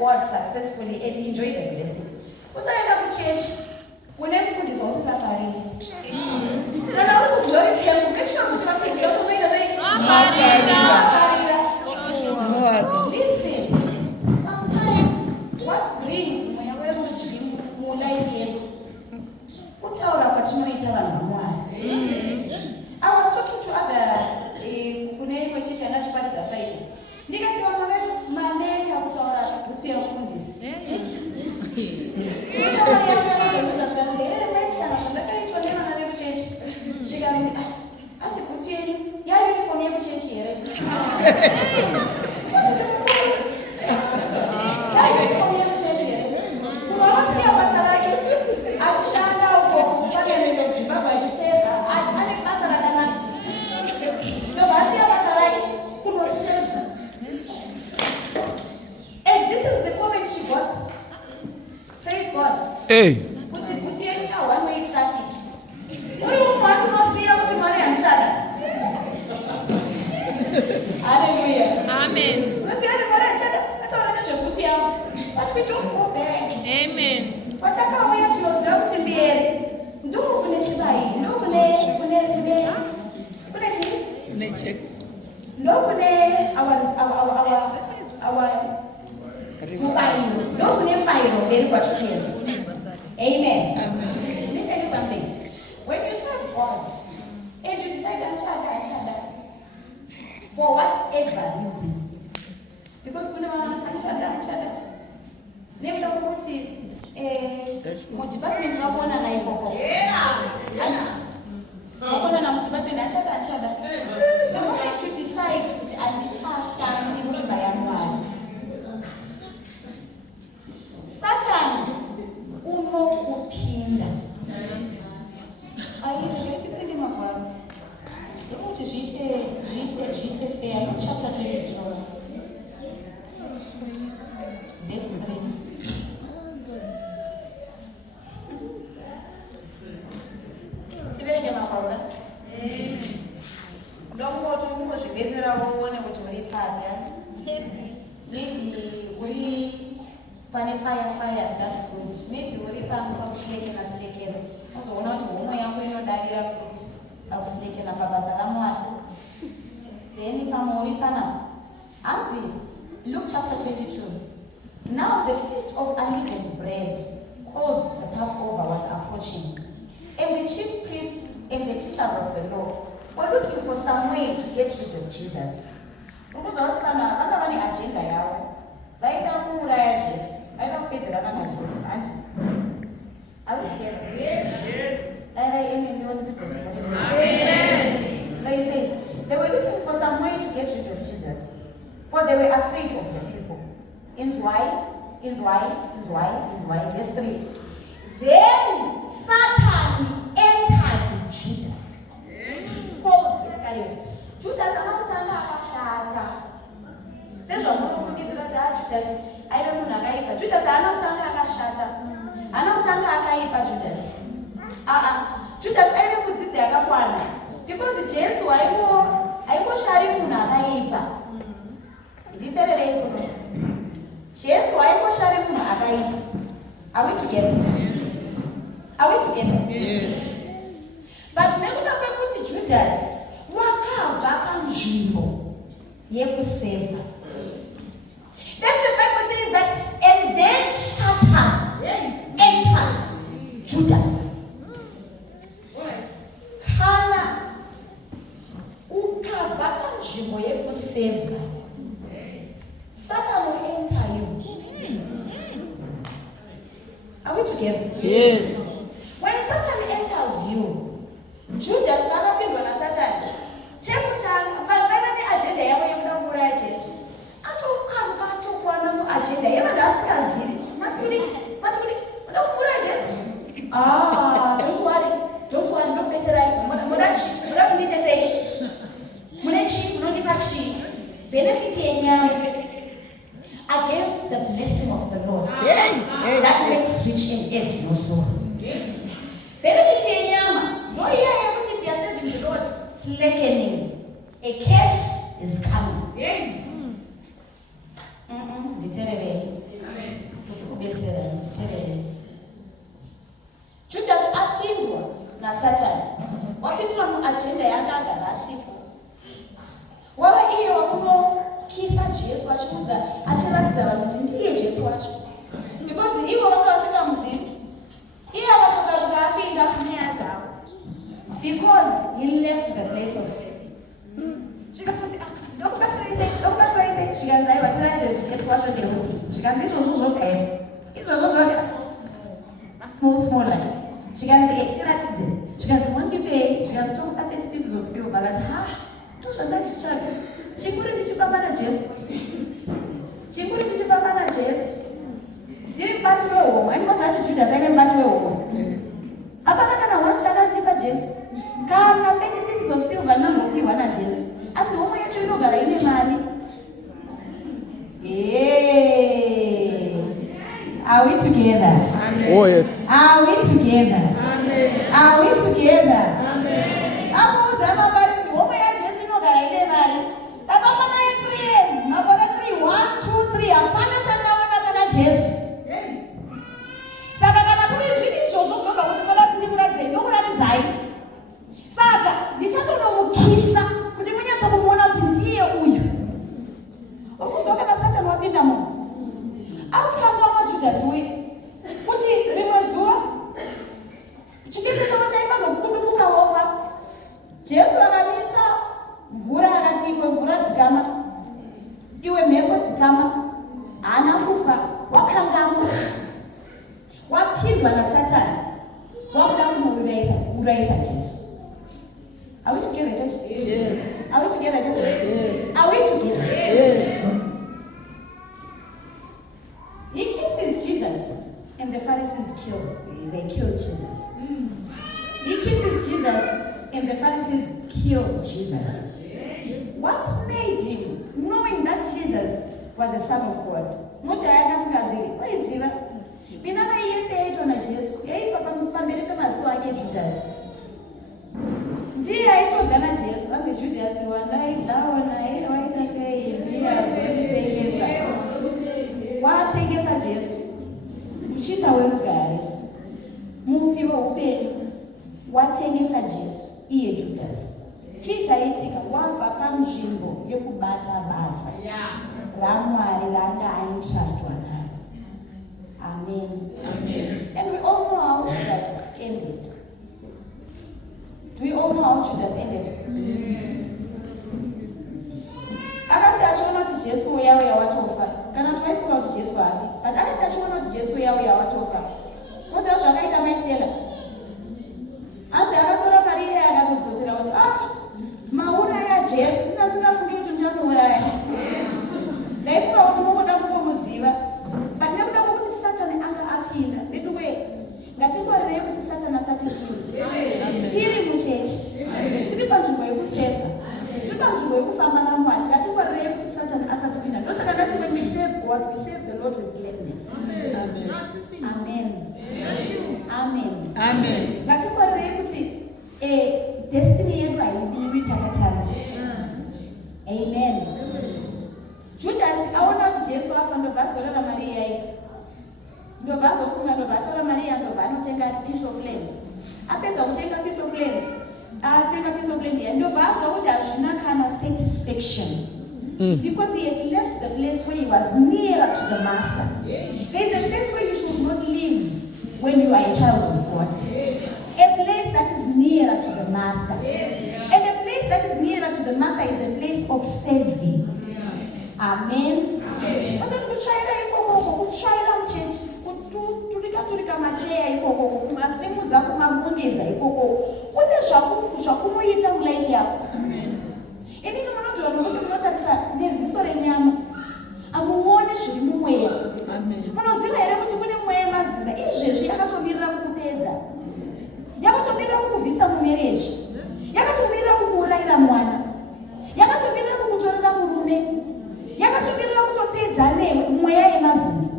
God successfully and enjoy the blessing. Usaenda kuchechi, kunemfundiso usingafariri. Kana uri kuglori temple, make sure kuti mafundisa unoita sei? Mafarira. Listen, sometimes what brings mweya werudyi mulife yedu kutaura kwatinoita vanhu vaMwari. I was talking to other kune imwe chechi anachiparidza Friday. Ndikati vamwe vedu maneta kutaura bhutsu yemufundisi. Kutaura yakazonisa zvikanzi maitana zvandakaitwa nevana vekuchechi. Zvikanzi asi bhutsu yenyu yauniform yekuchechi here. Yauniform yekuchechi here. Unovasiya basa rake achishanda uko kuparliament of Zimbabwe achiseva ane basa rakanaka. Unovasiya basa rake kunoseva. And this is the comment she got. Praise God. Hey. Kuti kusiyeni ka one way traffic. Uri umwana unosiya kuti Mwari anishada. Hallelujah. Amen. Unosiya Mwari anishada. Ataona nezvebhutsu yavo. But we don't go back. Amen. Patakauya tinoziva kuti mberi ndokune chibayi, ndokune chii? Ndokune mubayiro, ndokune mubayiro mberi kwatinoenda. Amen. Let me tell you something. When you serve God and you decide anchada for whatever reason, because kuna vanhu anchada nekuda kwokuti mudepartment vabona naikoko anti vabona namudepartment achada. The moment you decide kuti andichashandi muimba yaMwari, Satan unokupinda. Aitipindi magwaro ekuti zviite fair. Luke chapter 22 verse 3. Tiverenge magwaro. Ndongoti ungozvibetsera uone kuti uri papi ati. Maybe uri pane fire, that's good. Maybe uri pakusilekera. Uzoona kuti homwe yako inodavira futi pakusilekera pabasa raMwari. Then pamwe uri pana. Anzi, Luke chapter 22. Now the feast of unleavened bread, called the Passover, was approaching. And the chief priests and the teachers of the law were looking for some way to get rid of Jesus. Ukudza kuti vanga vane agenda yavo. Vaida kuuraya Jesu. Vaida kupedzerana naJesu. Anti, are we together? Yes. Amen. So it says, they were looking for some way to get rid of Jesus, for they were afraid of the people. In why? Verse 3. Then Satan entered Judas, called Iscariot. Judas anamutanga akashata. Sezvo munofungizira kuti Judas aive munhu akaipa. Judas anamutanga akashata. Anamutanga akaipa Judas. Judas aive kudzidzi yakakwana. Because Jesu aingoshari munhu akaipa. Nditererei kuno. Jesu aingoshari munhu akaipa. Are we together? Yes. Are we together? Yes. But nekuda kwekuti Judas wakabva panzvimbo yekuseva. Then the Bible says that, and then Satan entered Judas. Kana ukabva panzvimbo yekuseva, Satan will enter you. Are we together? Yes. When Satan enters you, Judas akapindwa na Satan. Chekutanga vanhu vaiva neagenda yavo yekuda kuuraya Jesu. Atokaruka atokwana muagenda yevanhu asikazivi. Mati kudi unoda kumuuraya Jesu. Don't worry, ndokubetserai. Muda kuite sei? Mune chii? Munondipa chii? Benefit yenyama against the blessing of the Lord. That makes rich and adds no sorrow. Benefit yenyama. No, if you are serving the Lord, slackening, a curse is coming. Deteriorate. kundibetsera nditerere. Judas apindwa naSatani. Wapindwa muagenda yanga agara asipo. Wava iye wakunokisa Jesu achiudza achiratidza vanhu kuti ndiye Jesu wacho. Because ivo vanga vasingamuzivi. Iye akatokaruka apinda kunyaya dzavo. Because he left the place of sin. Zvikanzi aiwa tiratidze kuti Jesu wacho ndeupi. Zvikanzi izvozvo zvoga here. Izvozvo zvoga. Small like. Zvikanzi tiratidze. Zvikanzi motipei. Zvikanzi tomupa 30 pieces of silver. Akati ndozvandachitsvaga. Chikuru ndichifamba naJesu. Chikuru ndichifamba naJesu. Ndiri mubati wehomwe. Andinoziva kuti Judas aive mubati wehomwe. Hapana kana wachi akandipa Jesu. Kana 30 pieces of silver ndinambopiwa naJesu. Asi homwe yacho inogara ine mari. Are we together? Amen. Oh yes. Are we together? Amen. Are we together? Amen. Abuza mabarisi homwe yaJesu inogara ine mari. Takamba naye 3 years. Makore 3, 1, 2, 3. Hapana chandaona pana Jesu. Saka kana kuri zvinhu izvozvo zvoga kuti kodati ndikuratidzei ndokuratidzai. Saka ndichatonomukisa kuti munyatsa kumuona kuti ndiye uyu. Uri kudzoka naSatani wapinda munhu. Akutanga maJudasi uyu kuti rimwe zuva chikindi chavo chaifanira kukundukuka wofa. Jesu akamisa mvura akati iwe mvura dzikama, iwe mhepo dzikama, haana kufa, wakangamwa. Wapindwa naSatani, wakuda kumuurayisa Jesu. Are we together, church? Yes. Are we together, church? Yes. Are we together? Yes. He kisses Jesus, and the Pharisees they killed Jesus. He kisses Jesus, and the Pharisees killed Jesus. What made him, knowing that Jesus was the Son of God? Moti ayakasingazivi, waiziva. Pinana yese yaitwa naJesu, yaitwa pamberi pemazuva ake Judasi. Ndiye aitodya naJesu, anzi Judasi wandaidlawo naye waita sei, ndiye azonditengesa. Watengesa Jesu. Muchinda werugare. Mupi weupenyu. Watengesa Jesu, iye Judasi. Chii chaitika? Wabva panzvimbo yekubata basa raMwari raanga aintrustwa nayo. Amen. Amen. And we all know how Judas ended. Do we all know how Judas ended? Akati achiona kuti Jesu uya watofa. Kana kuti waifunga kuti Jesu afi. But akati achiona kuti Jesu uya watofa. Muziva zvakaita maistela. Asi akatora mari iye akamudzosera kuti mauraya Jesu. Ndasingafungi kuti muchamuuraya. Ndaifunga kuti mungoda kungomuziva. But nekuda kwokuti Satani anga apinda. Ndiduwe ngatingwarire kuti Satani asatipinda. Tiri muchechi. Tiri panzvimbo yekuseva. Tiri panzvimbo yekufamba naMwari. Ngatingwarire kuti Satani asatipinda. Ndosaka ndati when we serve God, we serve the Lord with gladness. Amen. Amen. Amen. Amen. Ngatingwarire kuti destiny yedu haibiwi takatarisa. Amen. Judas aona kuti Jesu afa ndobva adzorera mari iyayi. Ndobva azofunga, ndobva atora mari iya, ndobva anotenga piece of land. Apedza kutenga piece of land, atenga piece of land iya, ndobva anzwa kuti hazvina kana satisfaction. Because he had left the place where he was nearer to the master. There is a place where you should not live when you are a child of God. A place that is nearer to the master. And a place that is nearer to the master is a place of serving. Amen. Wasati kuchaira ikoko, kuchaira mchechi, kuturika macheya ikoko, kumasimudza, kumabundidza ikoko. Kune zvakunoita mulife yako. Inini munogona kuti munotarisa neziso renyama. Amuone zviri mumweya. Munoziva here kuti kune mweya maziza izvezvi yakatomirira kukupedza. Yakatomirira kukubvisa mumereji. Yakatomirira kukuurayira mwana. Yakatomirira kukutorera murume. Yakatomirira kutopedza newe mweya yemaziza.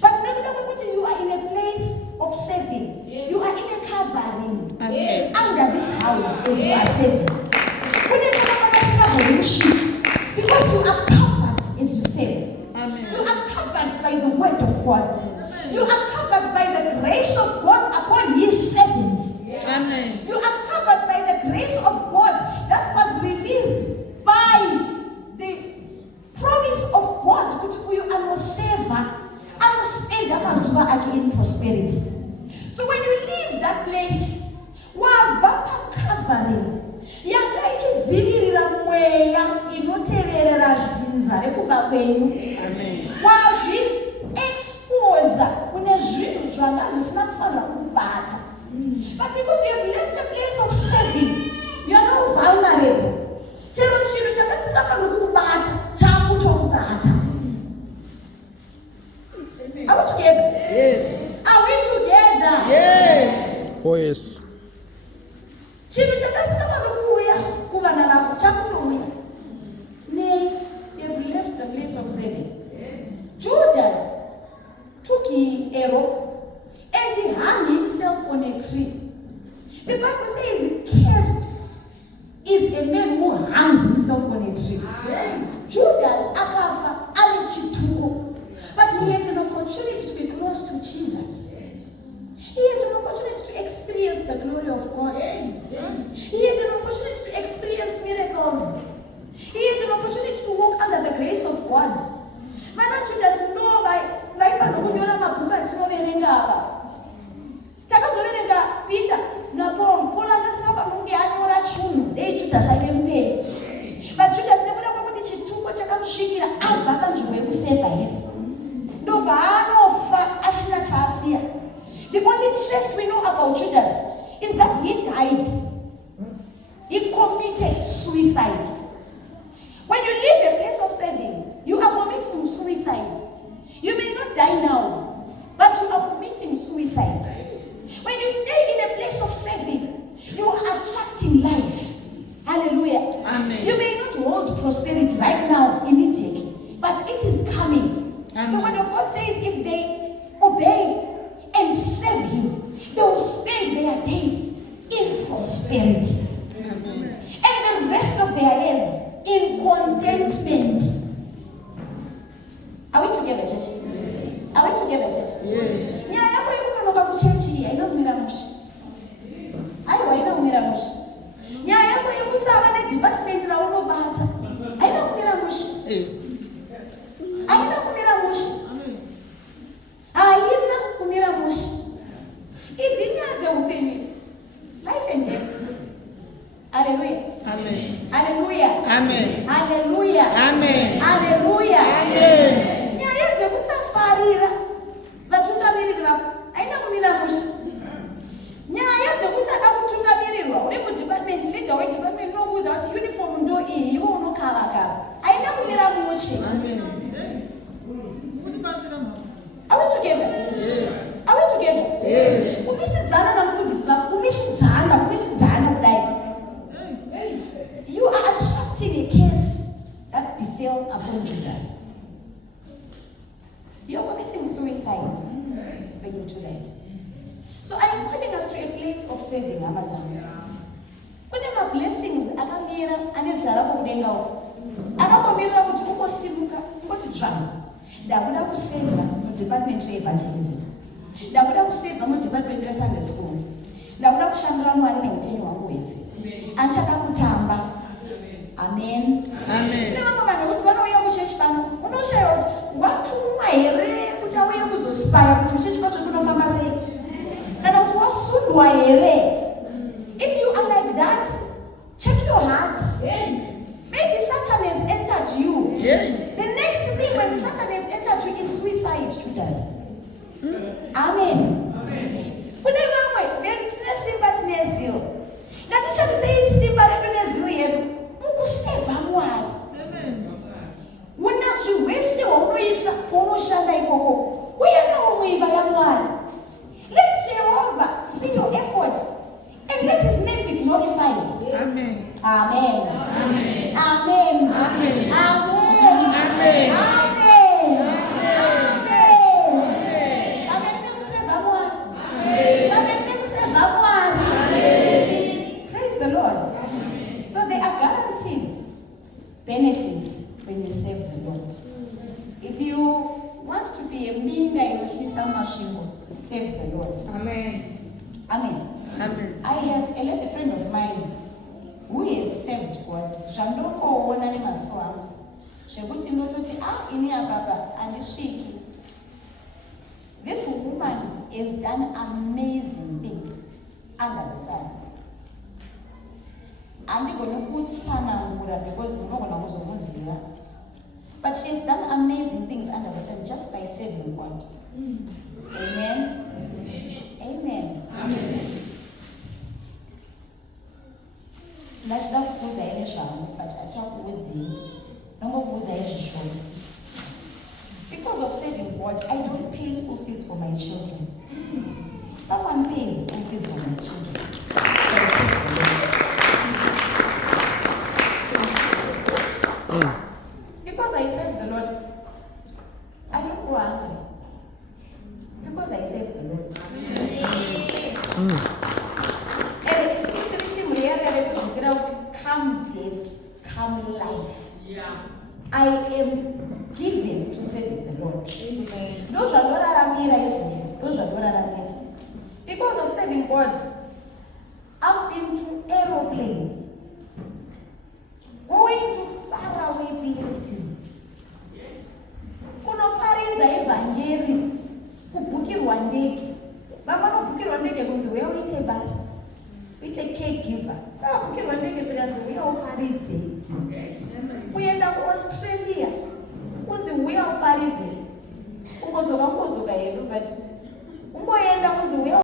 But nekuda kwekuti you are in a place of serving. You are in a covering. Under this house as you are serving. Because you are covered as you serve. You are covered by the word of God. You are covered by the grace of God upon his servants. Amen. You are covered by the grace of God that was released by the promise of God kuti uyu anoseva anospenda mazuva ake in prosperity. So when you leave that place, wabva pacovering yanga ichidzivirira mweya inoteverera zinza rekuba kwenyu. Amen. Wazvi-exposa kune zvinhu zvanga zvisina kufanira kubata. But because you have left a place of serving, you are now vulnerable. Chero chinhu chakasingafanira kukubata chakutokubata. Are we together? Yes. Are we together? Yes. Oh yes. Chinhu chakasingafanira kuuya kuvana vako chakutouya. Nay, you have left the place of serving. Judas took a rope and he hung himself on a tree. The Bible says, cursed is a man who hangs himself on a tree. Judas akafa ali chituko, but he had an opportunity to be close to Jesus. He had an opportunity to experience the glory of God. He had an opportunity to experience miracles. He had an opportunity to walk under the grace of God. Mana Judas no vaifana kunyora mabhuku atinoverenga apa. Takazoverenga Peter naPaul. Paul akasingafanira kunge anyora chinhu dei Judas ave mupenyu. But Judas nekuda kwekuti chituko chakamusvikira abva panzvimbo yekuseva hivi, ndobva anofa asina chaasiya. The only trace we know about Judas is that he died. He committed suicide. When you leave a place of serving, you are committing suicide. You may not die now, but you are committing suicide. When you stay in a place of serving, you are attracting life. Hallelujah. Amen. You may not hold prosperity right now, immediately, but it is coming. Amen. The word of God says if they obey and serve him, they will spend their days in prosperity. Amen. And the rest of their years in contentment. Are we together, church? Yes. Are we together, church? Yes. Yeah, yako ikunonoka kuchechi haina kumira mushi. Aiwa haina kumira mushi. Nyaya yako yekusava nedepartment raunobata haina kumira mushi. Haina kumira mushi. Haina kumira mushi. Izi nyaya dzeupenyu idzi. Life and death. Hallelujah. Amen. Hallelujah. Amen. Hallelujah. Amen. Hallelujah. Amen. Nyaya dzekusafarira vatungamiriri vako haina kumira mushi. Nyaya dzekusada kutungamirirwa uri mudepartment leader wedepartment nokuudza kuti uniform ndo iyi iwe unokava-kava haina kumira mushi. Amen. Are we together? Yes. Are we together? Yes. Kumisidzana namufundisi vako, kumisidzana kudai. You are attracting a curse that befell upon Judas. You are committing suicide when you do that. So I am calling us to a place of saving Amazon. Kune blessings akamira anezita rako kudenga uko. Akakomirira kuti ungosimuka ungoti dzvamu. Ndakuda kuseva mudepartment reevangelism. Ndakuda kuseva mudepartment resunday school. Ndakuda kushandira Mwari neupenyu hwangu hwese. Andichada kutamba. Amen. Amen. Kune vamwe vanhu kuti vanouya kuchechi pano unoshayiwa kuti watumwa here kuti auye kuzospaya kuti uchechi kwacho kunofamba sei, kana kuti wasundwa here. If you are like that, check your heart. Maybe Satan has entered you. The next thing when Satan has entered you is suicide, Judas. Amen. Kune vamwe veri tine simba tine zilo. Ngatishandise isimba redu nezilo yedu mukuseva Mwari. Unazvi hwese hwaunoisa paunoshanda ikoko uya nawo muimba yaMwari. Let Jehovah see your effort and let his name be glorified. Amen. Amen. Amen. Amen. Amen. Amen. Amen. Praise the Lord. be a minda inohlisa mashingo. Save the Lord. Amen. Amen. Amen. I have a little friend of mine who has served God. Jandoko wona ni maswa. Shekuti ndototi ini ababa andishiki. This woman has done amazing things under the sun. But she has done amazing things under the sun just by serving God. Amen. Amen. Amen. Ndachida kukuudza ine zvangu, but achakuudzei nongokuudza izvishoma. Because of serving God, I don't pay school fees for my children. Someone pays school fees for my children. So I serve the Lord. Because I serve the Lord, I don't go hungry. Because I serve the Lord. Come death, come life. Yeah. I am given to serve the Lord. Because of serving God, I've been to aeroplanes, going to faraway places. Kunoparidza evangeli, kubhukirwa ndege. Vamanobhukirwa ndege kunzi uya uite basi, uite caregiver. Vakabhukirwa ndege kunzi uya uparidze. Kuenda kuAustralia, kunzi uya uparidze. Ungodzoka hedu, but ungoenda kunzi uya